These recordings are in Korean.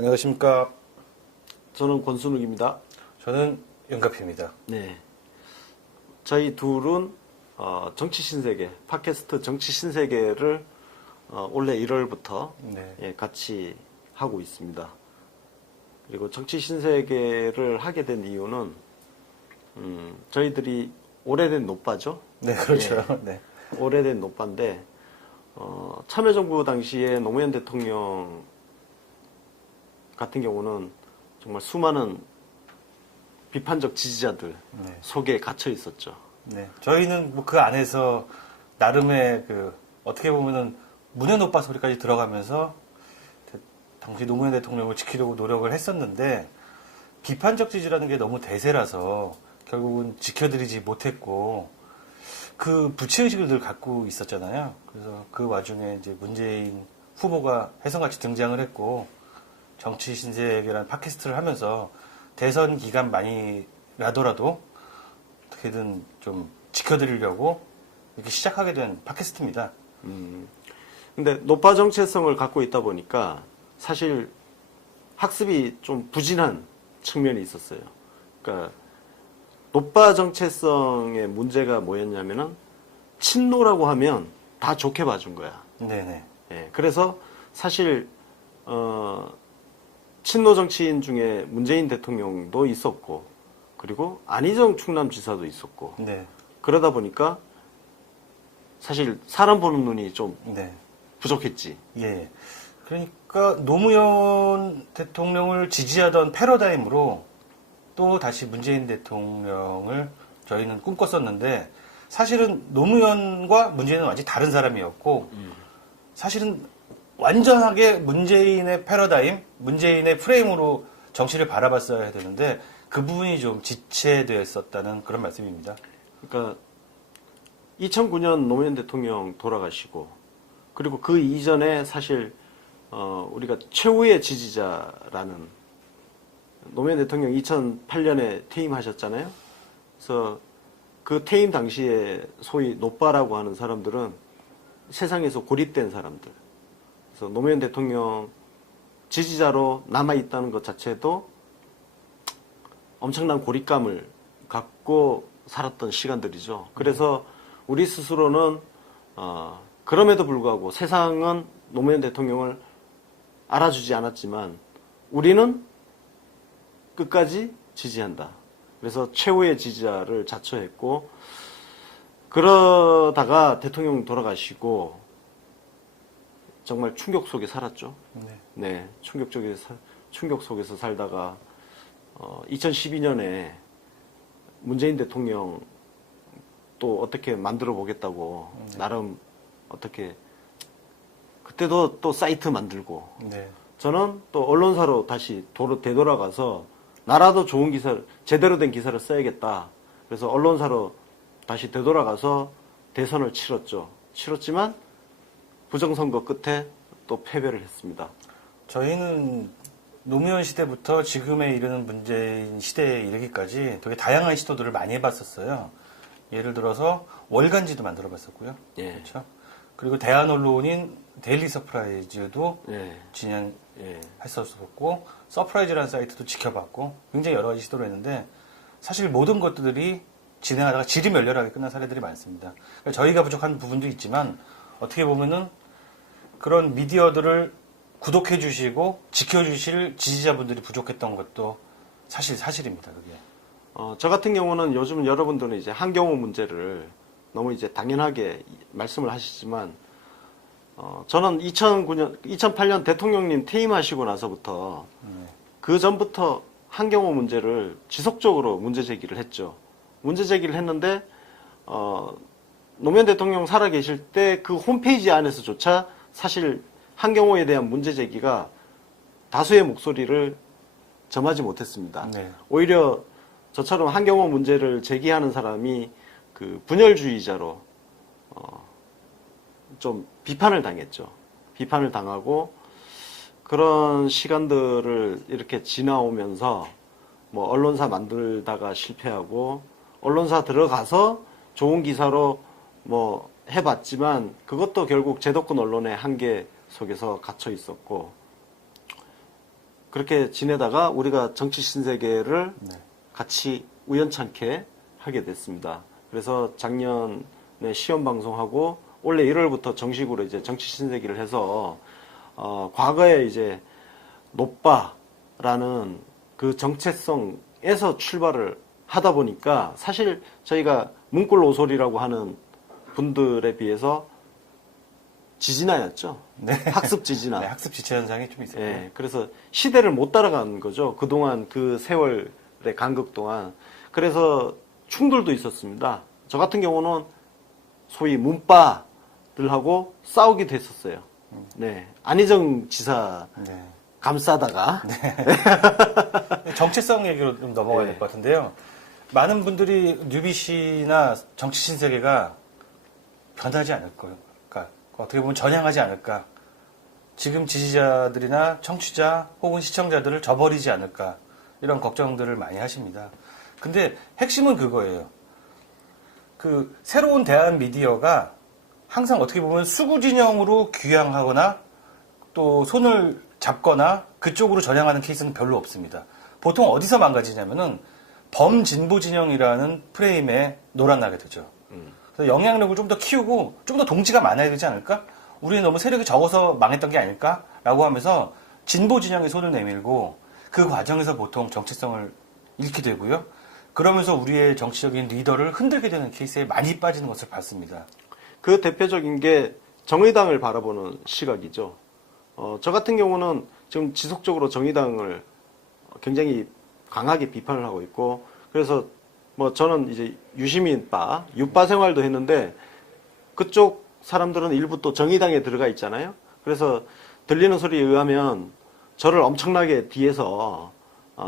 안녕하십니까. 저는 권순욱입니다. 저는 윤갑입니다. 네. 저희 둘은 정치 신세계, 팟캐스트 정치 신세계를 올해 1월부터 네. 같이 하고 있습니다. 그리고 정치 신세계를 하게 된 이유는 저희들이 오래된 노빠죠. 네, 그렇죠. 네. 오래된 노빠인데 참여정부 당시에 노무현 대통령 같은 경우는 정말 수많은 비판적 지지자들 네. 속에 갇혀 있었죠. 네. 저희는 뭐 그 안에서 나름의 어떻게 보면은 문현 오빠 소리까지 들어가면서 당시 노무현 대통령을 지키려고 노력을 했었는데 비판적 지지라는 게 너무 대세라서 결국은 지켜드리지 못했고 그 부채의식을 늘 갖고 있었잖아요. 그래서 그 와중에 이제 문재인 후보가 혜성같이 등장을 했고 정치 신세계라는 팟캐스트를 하면서 대선 기간 만이라더라도 어떻게든 좀 지켜드리려고 이렇게 시작하게 된 팟캐스트입니다. 근데 노빠 정체성을 갖고 있다 보니까 사실 학습이 좀 부진한 측면이 있었어요. 그러니까 노빠 정체성의 문제가 뭐였냐면은 친노라고 하면 다 좋게 봐준 거야. 네네. 예, 그래서 사실 친노 정치인 중에 문재인 대통령도 있었고, 그리고 안희정 충남지사도 있었고, 네. 그러다 보니까 사실 사람 보는 눈이 좀 네. 부족했지. 예. 그러니까 노무현 대통령을 지지하던 패러다임으로 또 다시 문재인 대통령을 저희는 꿈꿨었는데 사실은 노무현과 문재인은 완전히 다른 사람이었고 사실은 완전하게 문재인의 패러다임, 문재인의 프레임으로 정치를 바라봤어야 되는데 그 부분이 좀 지체되었었다는 그런 말씀입니다. 그러니까 2009년 노무현 대통령 돌아가시고, 그리고 그 이전에 사실 우리가 최후의 지지자라는 노무현 대통령 2008년에 퇴임하셨잖아요. 그래서 그 퇴임 당시에 소위 노빠라고 하는 사람들은 세상에서 고립된 사람들. 그래서 노무현 대통령 지지자로 남아있다는 것 자체도 엄청난 고립감을 갖고 살았던 시간들이죠. 그래서 우리 스스로는 그럼에도 불구하고 세상은 노무현 대통령을 알아주지 않았지만 우리는 끝까지 지지한다. 그래서 최후의 지지자를 자처했고, 그러다가 대통령 돌아가시고 정말 충격 속에 살았죠. 네, 충격 속에서 살다가 2012년에 문재인 대통령 또 어떻게 만들어 보겠다고 나름 어떻게 그때도 또 사이트 만들고 저는 또 언론사로 다시 되돌아가서 나라도 좋은 기사를 제대로 된 기사를 써야겠다. 그래서 언론사로 다시 되돌아가서 대선을 치렀지만 부정선거 끝에 또 패배를 했습니다. 저희는 노무현 시대부터 지금에 이르는 문재인 시대에 이르기까지 되게 다양한 시도들을 많이 해봤었어요. 예를 들어서 월간지도 만들어봤었고요. 예. 그렇죠. 그리고 대한 언론인 데일리 서프라이즈도 했었었고 서프라이즈라는 사이트도 지켜봤고 굉장히 여러 가지 시도를 했는데 사실 모든 것들이 진행하다가 질이 멸렬하게 끝난 사례들이 많습니다. 그러니까 저희가 부족한 부분도 있지만 어떻게 보면은 그런 미디어들을 구독해 주시고 지켜주실 지지자분들이 부족했던 것도 사실입니다. 그게. 저 같은 경우는 요즘 여러분들은 이제 한경호 문제를 너무 이제 당연하게 말씀을 하시지만 저는 2008년 대통령님 퇴임하시고 나서부터 그 전부터 한경호 문제를 지속적으로 문제 제기를 했죠. 문제 제기를 했는데 노무현 대통령 살아 계실 때 그 홈페이지 안에서조차 사실 한경호에 대한 문제 제기가 다수의 목소리를 점하지 못했습니다. 네. 오히려 저처럼 한경호 문제를 제기하는 사람이 그 분열주의자로 좀 비판을 당했죠. 비판을 당하고 그런 시간들을 이렇게 지나오면서 뭐 언론사 만들다가 실패하고 언론사 들어가서 좋은 기사로 뭐 해봤지만 그것도 결국 제도권 언론의 한계 속에서 갇혀 있었고 그렇게 지내다가 우리가 정치 신세계를 네. 같이 우연찮게 하게 됐습니다. 그래서 작년에 시험 방송하고 올해 1월부터 정식으로 이제 정치 신세계를 해서 과거에 이제 노빠라는 그 정체성에서 출발을 하다 보니까 사실 저희가 문골 오솔이라고 하는 분들에 비해서 지지나였죠. 네. 학습 지지나. 네, 학습 지체 현상이 좀 있어요. 예, 그래서 시대를 못 따라간 거죠. 그동안 그 세월의 간극 동안. 그래서 충돌도 있었습니다. 저 같은 경우는 소위 문빠들하고 싸우기도 했었어요. 네. 안희정 지사 네. 감싸다가. 정체성 얘기로 좀 넘어가야 네. 될 것 같은데요. 많은 분들이 뉴비씨나 정치 신세계가 변하지 않을 거예요. 그러니까 어떻게 보면 전향하지 않을까. 지금 지지자들이나 청취자 혹은 시청자들을 저버리지 않을까. 이런 걱정들을 많이 하십니다. 근데 핵심은 그거예요. 그 새로운 대한 미디어가 항상 어떻게 보면 수구 진영으로 귀향하거나 또 손을 잡거나 그쪽으로 전향하는 케이스는 별로 없습니다. 보통 어디서 망가지냐면은 범진보 진영이라는 프레임에 놀아나게 되죠. 그래서 영향력을 좀 더 키우고 좀 더 동지가 많아야 되지 않을까? 우리는 너무 세력이 적어서 망했던 게 아닐까? 라고 하면서 진보 진영에 손을 내밀고 그 과정에서 보통 정체성을 잃게 되고요. 그러면서 우리의 정치적인 리더를 흔들게 되는 케이스에 많이 빠지는 것을 봤습니다. 그 대표적인 게 정의당을 바라보는 시각이죠. 저 같은 경우는 지금 지속적으로 정의당을 굉장히 강하게 비판을 하고 있고, 그래서 뭐 저는 이제 유시민바, 유바 생활도 했는데 그쪽 사람들은 일부 또 정의당에 들어가 있잖아요. 그래서 들리는 소리에 의하면 저를 엄청나게 뒤에서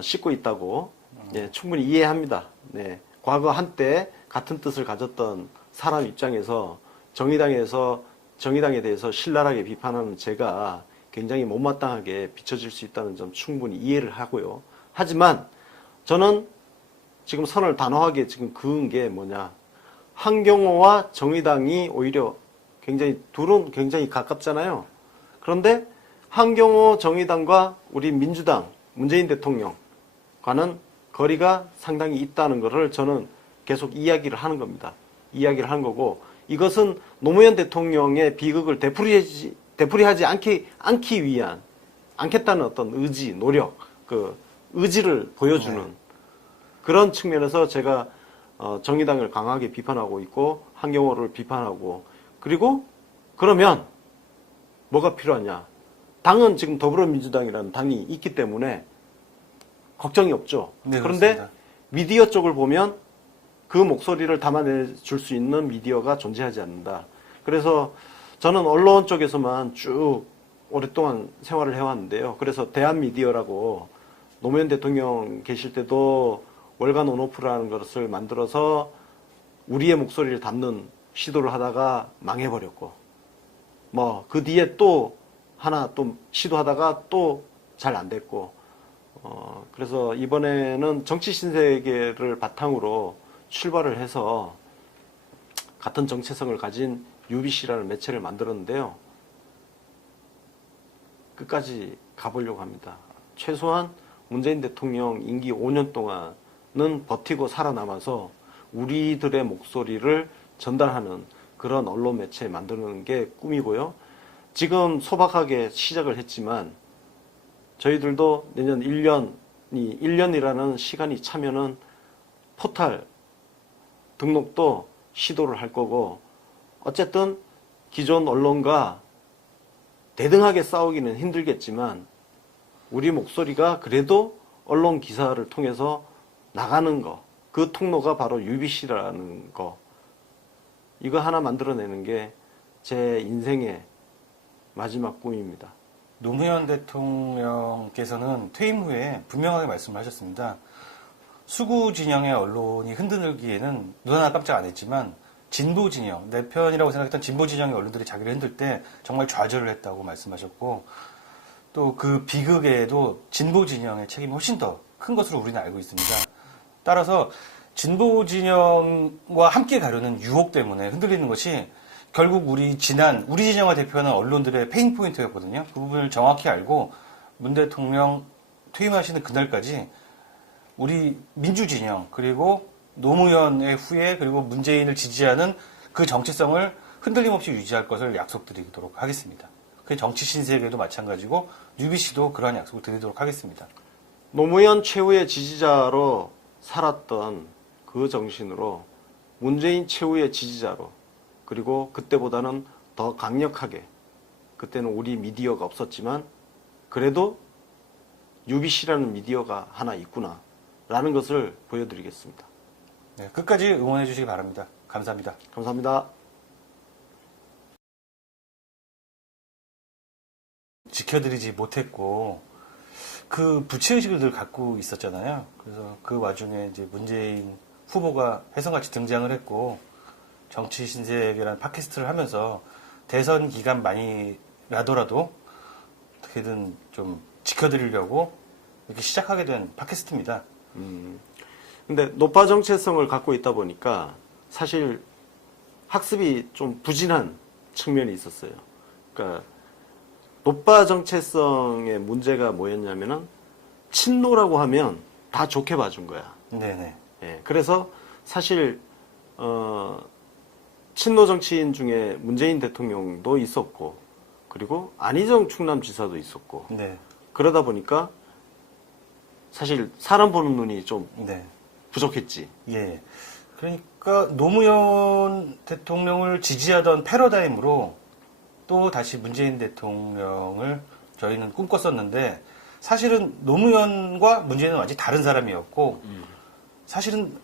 씻고 있다고 예, 충분히 이해합니다. 네, 과거 한때 같은 뜻을 가졌던 사람 입장에서 정의당에 대해서 신랄하게 비판하는 제가 굉장히 못마땅하게 비춰질 수 있다는 점 충분히 이해를 하고요. 하지만 저는 지금 선을 단호하게 지금 그은 게 뭐냐. 한경호와 정의당이 오히려 둘은 굉장히 가깝잖아요. 그런데 한경호 정의당과 우리 민주당, 문재인 대통령과는 거리가 상당히 있다는 것을 저는 계속 이야기를 하는 겁니다. 이야기를 하는 거고, 이것은 노무현 대통령의 비극을 되풀이하지 않기 위한, 않겠다는 어떤 의지, 노력, 그 의지를 보여주는 그런 측면에서 제가 정의당을 강하게 비판하고 있고, 한경호를 비판하고, 그리고 그러면 뭐가 필요하냐. 당은 지금 더불어민주당이라는 당이 있기 때문에 걱정이 없죠. 네, 그런데 그렇습니다. 미디어 쪽을 보면 그 목소리를 담아내줄 수 있는 미디어가 존재하지 않는다. 그래서 저는 언론 쪽에서만 쭉 오랫동안 생활을 해왔는데요. 그래서 대한미디어라고 노무현 대통령 계실 때도 월간 온오프라는 것을 만들어서 우리의 목소리를 담는 시도를 하다가 망해버렸고, 뭐 그 뒤에 또 하나 또 시도하다가 또 잘 안 됐고, 그래서 이번에는 정치 신세계를 바탕으로 출발을 해서 같은 정체성을 가진 UBC라는 매체를 만들었는데요. 끝까지 가보려고 합니다. 최소한 문재인 대통령 임기 5년 동안은 버티고 살아남아서 우리들의 목소리를 전달하는 그런 언론 매체 만드는 게 꿈이고요. 지금 소박하게 시작을 했지만 저희들도 내년 1년이라는 시간이 차면은 포탈 등록도 시도를 할 거고, 어쨌든 기존 언론과 대등하게 싸우기는 힘들겠지만 우리 목소리가 그래도 언론 기사를 통해서 나가는 거, 그 통로가 바로 UBC라는 거, 이거 하나 만들어내는 게 제 인생의 마지막 꿈입니다. 노무현 대통령께서는 퇴임 후에 분명하게 말씀을 하셨습니다. 수구 진영의 언론이 흔들기에는 눈 하나 깜짝 안 했지만 진보 진영, 내 편이라고 생각했던 진보 진영의 언론들이 자기를 흔들 때 정말 좌절을 했다고 말씀하셨고, 또 그 비극에도 진보 진영의 책임이 훨씬 더 큰 것으로 우리는 알고 있습니다. 따라서 진보 진영과 함께 가려는 유혹 때문에 흔들리는 것이 결국 우리 진영을 대표하는 언론들의 페인 포인트였거든요. 그 부분을 정확히 알고 문 대통령 퇴임하시는 그날까지 우리 민주진영 그리고 노무현의 후예 그리고 문재인을 지지하는 그 정체성을 흔들림 없이 유지할 것을 약속드리도록 하겠습니다. 그 정치 신세계도 마찬가지고 UBC도 그러한 약속을 드리도록 하겠습니다. 노무현 최후의 지지자로 살았던 그 정신으로 문재인 최후의 지지자로, 그리고 그때보다는 더 강력하게, 그때는 우리 미디어가 없었지만 그래도 UBC라는 미디어가 하나 있구나 라는 것을 보여드리겠습니다. 네, 끝까지 응원해 주시기 바랍니다. 감사합니다. 감사합니다. 지켜드리지 못했고 그 부채의식을 늘 갖고 있었잖아요. 그래서 그 와중에 이제 문재인 후보가 혜성같이 등장을 했고 정치 신세계라는 팟캐스트를 하면서 대선 기간 만이라더라도 어떻게든 좀 지켜드리려고 이렇게 시작하게 된 팟캐스트입니다. 근데 노파 정체성을 갖고 있다 보니까 사실 학습이 좀 부진한 측면이 있었어요. 그러니까 노파 정체성의 문제가 뭐였냐면은 친노라고 하면 다 좋게 봐준 거야. 네네. 예, 그래서 사실 친노 정치인 중에 문재인 대통령도 있었고, 그리고 안희정 충남지사도 있었고, 네. 그러다 보니까 사실 사람 보는 눈이 좀 네. 부족했지. 예. 그러니까 노무현 대통령을 지지하던 패러다임으로 또 다시 문재인 대통령을 저희는 꿈꿨었는데 사실은 노무현과 문재인은 완전히 다른 사람이었고 사실은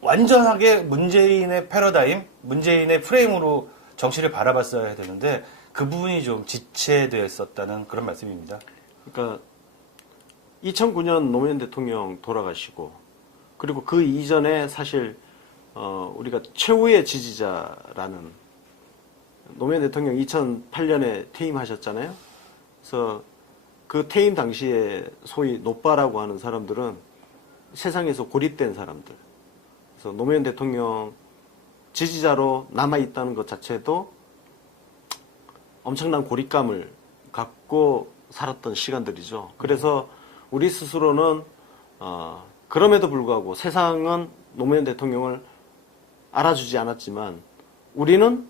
완전하게 문재인의 패러다임, 문재인의 프레임으로 정치를 바라봤어야 되는데 그 부분이 좀 지체되었었다는 그런 말씀입니다. 그러니까 2009년 노무현 대통령 돌아가시고, 그리고 그 이전에 사실 우리가 최후의 지지자라는 노무현 대통령 2008년에 퇴임하셨잖아요. 그래서 그 퇴임 당시에 소위 노빠라고 하는 사람들은 세상에서 고립된 사람들. 그래서 노무현 대통령 지지자로 남아있다는 것 자체도 엄청난 고립감을 갖고 살았던 시간들이죠. 그래서 우리 스스로는 그럼에도 불구하고 세상은 노무현 대통령을 알아주지 않았지만 우리는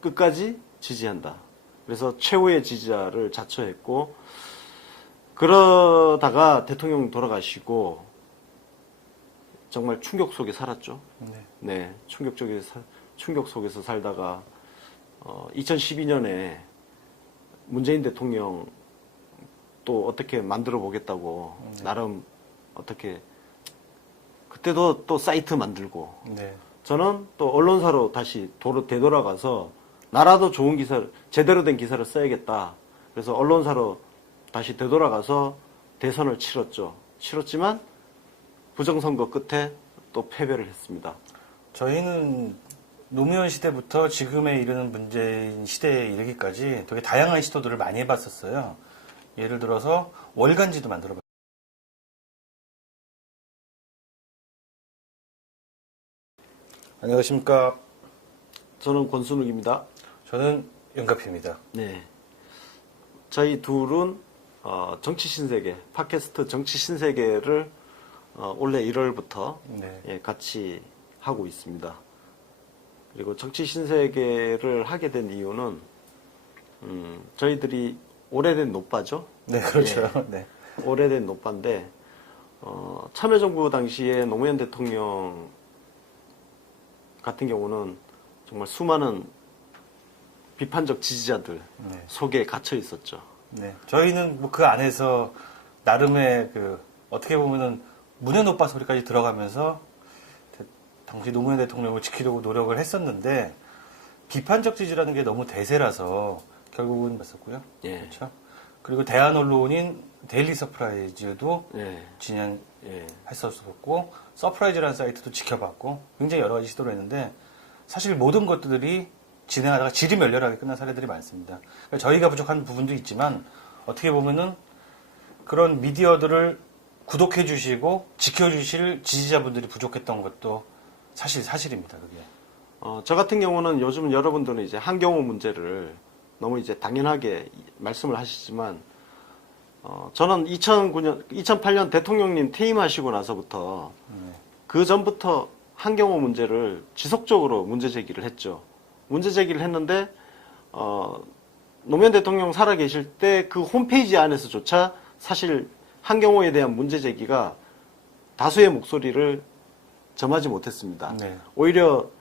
끝까지 지지한다. 그래서 최후의 지지자를 자처했고, 그러다가 대통령 돌아가시고 정말 충격 속에 살았죠. 네, 충격 속에서 살다가 2012년에 문재인 대통령 또 어떻게 만들어 보겠다고 나름 어떻게 그때도 또 사이트 만들고, 네. 저는 또 언론사로 다시 되돌아가서 나라도 좋은 기사를, 제대로 된 기사를 써야겠다. 그래서 언론사로 다시 되돌아가서 대선을 치렀지만 부정선거 끝에 또 패배를 했습니다. 저희는 노무현 시대부터 지금에 이르는 문재인 시대에 이르기까지 되게 다양한 시도들을 많이 해봤었어요. 예를 들어서 월간지도 만들어봤어요. 안녕하십니까. 저는 권순욱입니다. 저는 윤가피입니다. 네. 저희 둘은 정치 신세계, 팟캐스트 정치 신세계를 올해 1월부터 네. 같이 하고 있습니다. 그리고 정치 신세계를 하게 된 이유는 저희들이 오래된 노빠죠. 네, 그렇죠. 네. 오래된 노빠인데 참여정부 당시에 노무현 대통령 같은 경우는 정말 수많은 비판적 지지자들 네. 속에 갇혀 있었죠. 네. 저희는 뭐 그 안에서 나름의 그 어떻게 보면은 문현 오빠 소리까지 들어가면서 당시 노무현 대통령을 지키려고 노력을 했었는데 비판적 지지라는 게 너무 대세라서 결국은 봤었고요. 예. 그렇죠. 그리고 대한 언론인 데일리 서프라이즈도 예. 진행했었고 서프라이즈라는 사이트도 지켜봤고 굉장히 여러 가지 시도를 했는데 사실 모든 것들이 진행하다가 질이 멸렬하게 끝난 사례들이 많습니다. 그러니까 저희가 부족한 부분도 있지만 어떻게 보면은 그런 미디어들을 구독해 주시고 지켜 주실 지지자분들이 부족했던 것도 사실입니다. 그게. 저 같은 경우는 요즘 여러분들은 이제 한경호 문제를 너무 이제 당연하게 말씀을 하시지만 저는 2008년 대통령님 퇴임하시고 나서부터 그 전부터 한경호 문제를 지속적으로 문제 제기를 했죠. 문제 제기를 했는데 노무현 대통령 살아계실 때 그 홈페이지 안에서조차 사실 한경호에 대한 문제 제기가 다수의 목소리를 점하지 못했습니다. 네. 오히려